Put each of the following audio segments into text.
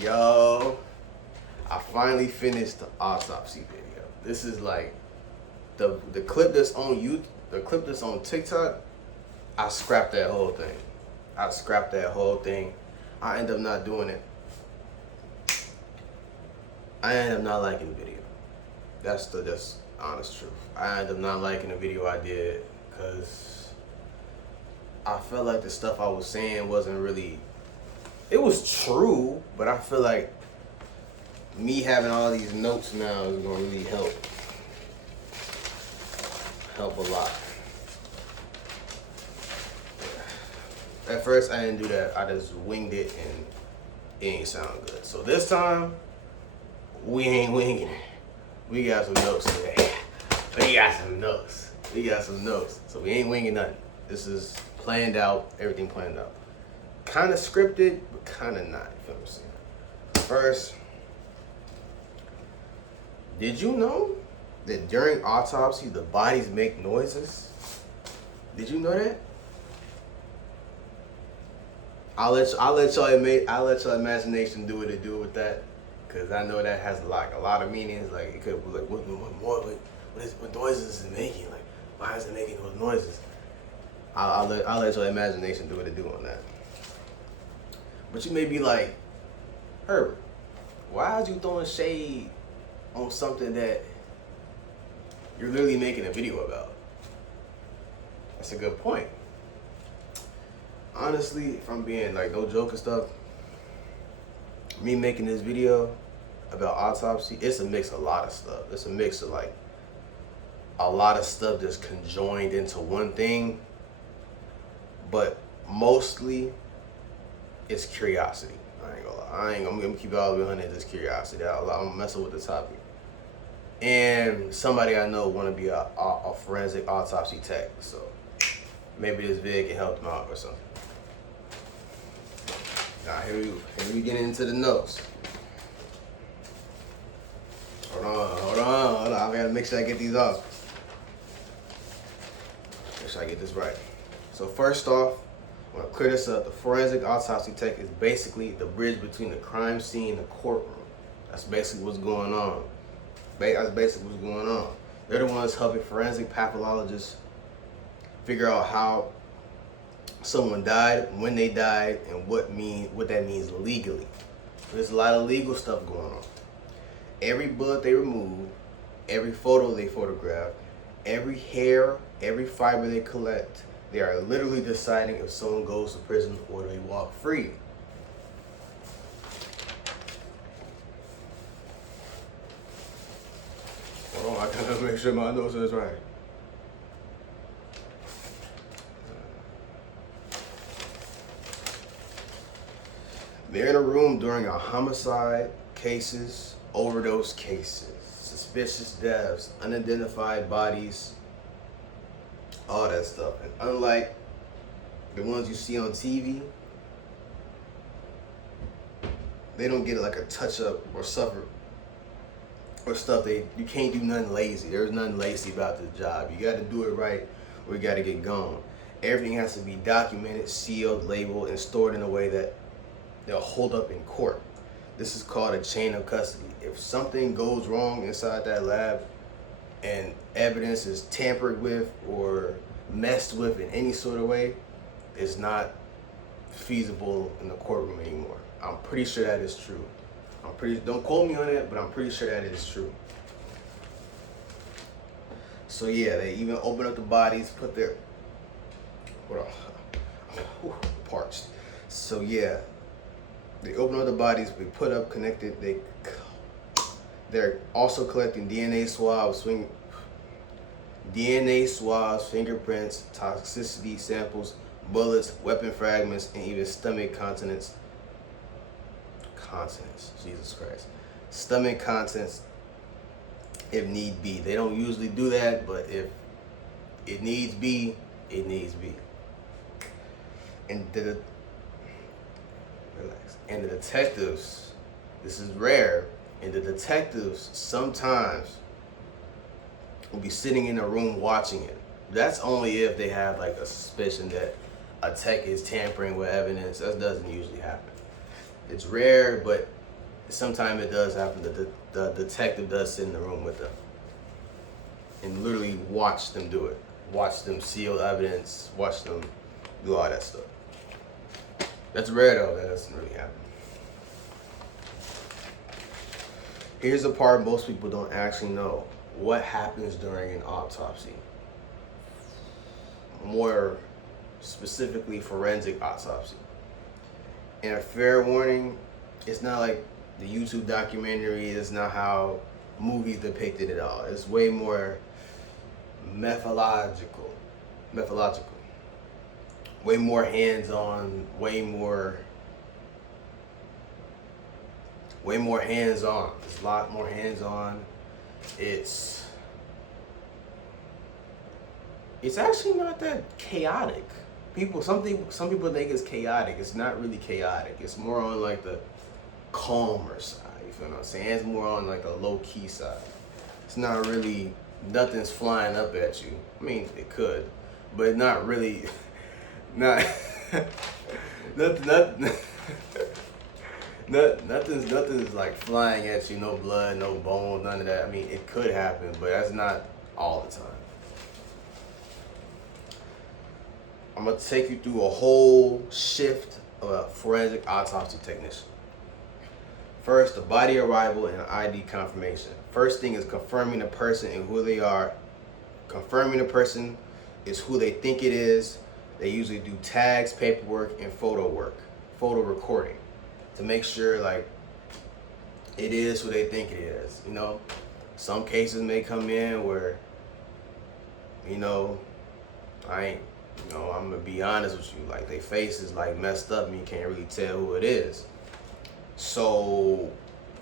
Yo, I finally finished the autopsy video. This is like the clip that's on YouTube, the clip that's on TikTok. I scrapped that whole thing. I end up not doing it. I end up not liking the video. That's the honest truth. I end up not liking the video I did because I felt like the stuff I was saying wasn't really. It was true, but I feel like me having all these notes now is gonna really help a lot. At first I didn't do that. I just winged it and it ain't sound good. So this time we ain't winging it. We got some notes today. We got some notes. So we ain't winging nothing. This is planned out, everything planned out. Kind of scripted, but kind of not. You feel what I'm saying? First, did you know that during autopsy the bodies make noises? Did you know that? I'll let your imagination do what it do with that, cause I know that has like a lot of meanings. Like it could be like what noises is it making? Like why is it making those noises? I'll let your imagination do what it do on that. But you may be like, Herbert, why are you throwing shade on something that you're literally making a video about? That's a good point. Honestly, if I'm being like no joke and stuff, me making this video about autopsy, it's a mix of a lot of stuff. It's a mix of like a lot of stuff that's conjoined into one thing, but mostly it's curiosity. I ain't gonna lie. I'm gonna keep it all the way 100. It's curiosity. I'm messing with the topic. And somebody I know want to be a forensic autopsy tech, so maybe this vid can help them out or something. Now here we get into the notes. Hold on. I gotta make sure I get these off. Make sure I get this right. So first off, I want to clear this up. The forensic autopsy tech is basically the bridge between the crime scene and the courtroom. That's basically what's going on. They're the ones helping forensic pathologists figure out how someone died, when they died, and what that means legally. There's a lot of legal stuff going on. Every bullet they remove, every photo they photograph, every hair, every fiber they collect, they are literally deciding if someone goes to prison or they walk free. Hold on, I gotta make sure my notes is right. They're in a room during a homicide cases, overdose cases, suspicious deaths, unidentified bodies, all that stuff. And unlike the ones you see on TV, they don't get like a touch up or suffer or stuff. You can't do nothing lazy. There's nothing lazy about this job. You got to do it right or you got to get going. Everything has to be documented, sealed, labeled, and stored in a way that they'll hold up in court. This is called a chain of custody. If something goes wrong inside that lab and evidence is tampered with or messed with in any sort of way, it's not feasible in the courtroom anymore. I'm pretty sure that is true. Don't quote me on it, but I'm pretty sure that is true. So yeah, they even open up the bodies, put their parched. So yeah, they open up the bodies, we put up connected. They're also collecting DNA swabs, fingerprints, toxicity samples, bullets, weapon fragments, and even stomach contents. Jesus Christ. Stomach contents if need be. They don't usually do that, but if it needs be, it needs be. And the detectives, this is rare, and the detectives sometimes will be sitting in a room watching it. That's only if they have like a suspicion that a tech is tampering with evidence. That doesn't usually happen. It's rare, but Sometimes it does happen that the detective does sit in the room with them and literally watch them do it. Watch them seal evidence, watch them do all that stuff. That's rare though, that doesn't really happen. Here's the part most people don't actually know. What happens during an autopsy? More specifically, forensic autopsy. And a fair warning, it's not like the YouTube documentary, it's not how movies depicted it all. It's way more methodological. Way more hands-on, way more hands-on. It's a lot more hands-on. It's actually not that chaotic. Some people think it's chaotic. It's not really chaotic. It's more on like the calmer side. You feel what I'm saying? It's more on like a low-key side. It's not really, nothing's flying up at you. I mean, it could, but not really. Not nothing's like flying at you. No blood, no bones, none of that. I mean, it could happen, but that's not all the time. I'm gonna take you through a whole shift of a forensic autopsy technician. First, the body arrival and ID confirmation. First thing is confirming the person and who they are. Confirming the person is who they think it is. They usually do tags, paperwork, and photo recording, to make sure like it is who they think it is. You know, some cases may come in where, you know, I'm gonna be honest with you, like their face is like messed up and you can't really tell who it is. So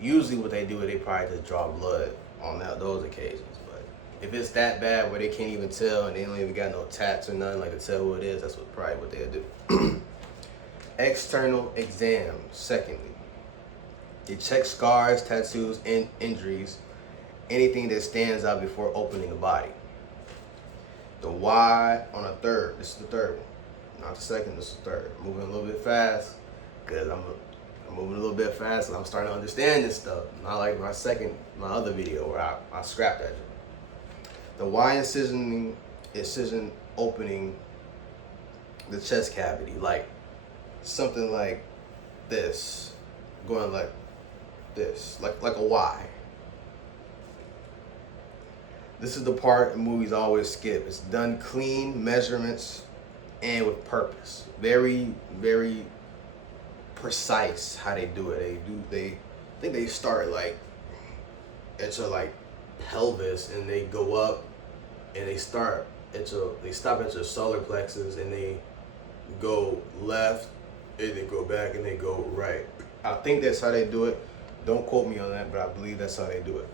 usually what they do is they probably just draw blood on those occasions. But if it's that bad where they can't even tell and they don't even got no tats or nothing like to tell who it is, that's probably what they'll do. External exam. Secondly, they check scars, tattoos, and injuries, anything that stands out before opening the body. The why on a third. This is the third one, not the second. This is the third. I'm moving a little bit fast because I'm moving a little bit fast and I'm starting to understand this stuff. Not like my other video where I scrapped that. The why incision opening the chest cavity, like something like this, going like this, like a Y. This is the part movies always skip. It's done clean, measurements, and with purpose. Very, very precise how they do it. I think they start like at your like pelvis and they go up and they stop at your solar plexus and they go left and they go back and they go right. I think that's how they do it. Don't quote me on that, but I believe that's how they do it.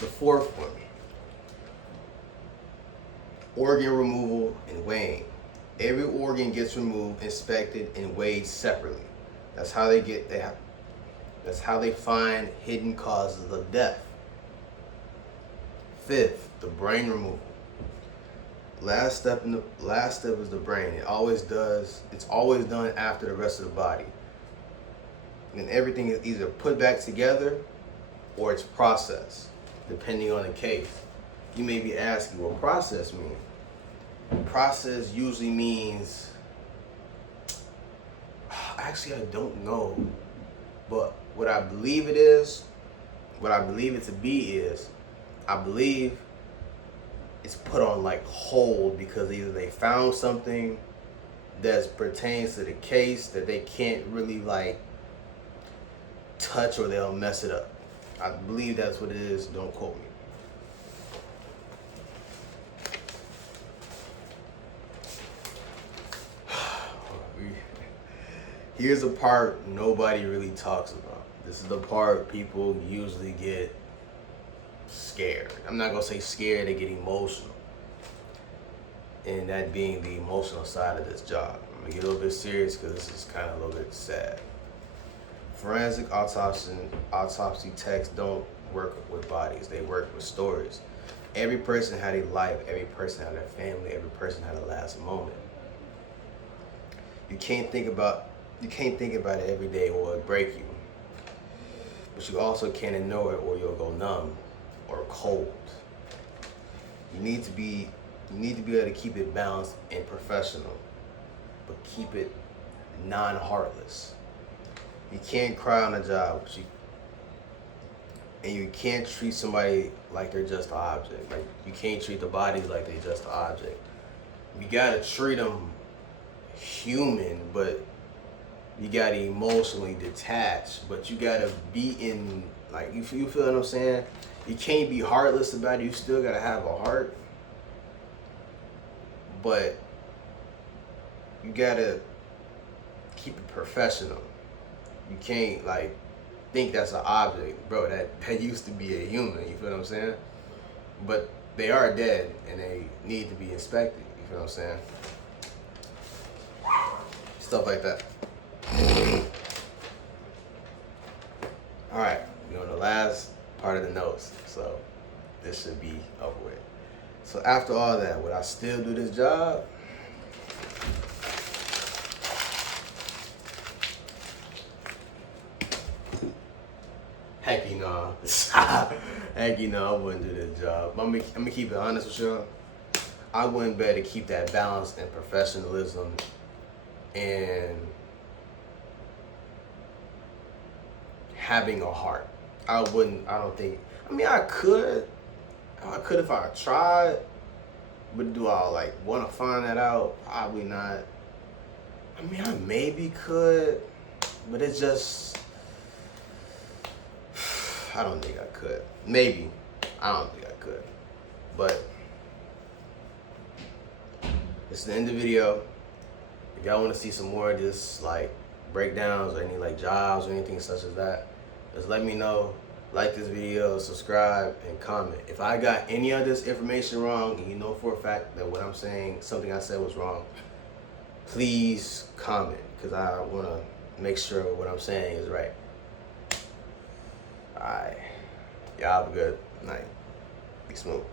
The fourth one, organ removal and weighing. Every organ gets removed, inspected, and weighed separately. That's how they find hidden causes of death. Fifth, the brain removal. Last step is the brain. It's always done after the rest of the body. And everything is either put back together or it's processed, depending on the case. You may be asking, what process means? Process usually means, actually I don't know, but what I believe it to be is, I believe it's put on like hold because either they found something that pertains to the case that they can't really like touch or they'll mess it up. I believe that's what it is, don't quote me. Here's a part nobody really talks about. This is the part people usually get scared. I'm not gonna say scared, they get emotional. And that being the emotional side of this job. I'm gonna get a little bit serious because this is kind of a little bit sad. Forensic autopsy techs don't work with bodies, they work with stories. Every person had a life, every person had a family, every person had a last moment. You can't think about You can't think about it every day or it'll break you. But you also can't ignore it or you'll go numb or cold. You need to be able to keep it balanced and professional, but keep it non-heartless. You can't cry on a job, and you can't treat somebody like they're just an object. Like, you can't treat the bodies like they're just an object. You gotta treat them human, but you gotta emotionally detach. But you gotta be in, like, you feel what I'm saying? You can't be heartless about it. You still gotta have a heart, but you gotta keep it professional. You can't, like, think that's an object, bro. That used to be a human. You feel what I'm saying? But they are dead and they need to be inspected. You feel what I'm saying? Stuff like that. All right, we're on the last part of the notes, so this should be over with. So after all that, would I still do this job? Heck you know. Heck you know, I wouldn't do this job. I'm gonna keep it honest with y'all. I wouldn't be able to keep that balance and professionalism and having a heart. I don't think, I mean, I could if I tried, but do I, like, want to find that out? Probably not. I mean, I maybe could, but it's just, I don't think I could. Maybe. I don't think I could. But this is the end of the video. If y'all want to see some more of this, like, breakdowns or any, like, jobs or anything such as that, just let me know. Like this video, subscribe, and comment. If I got any of this information wrong, and you know for a fact that what I'm saying, something I said was wrong, please comment, because I want to make sure what I'm saying is right. Alright. Y'all have a good night. Be smooth.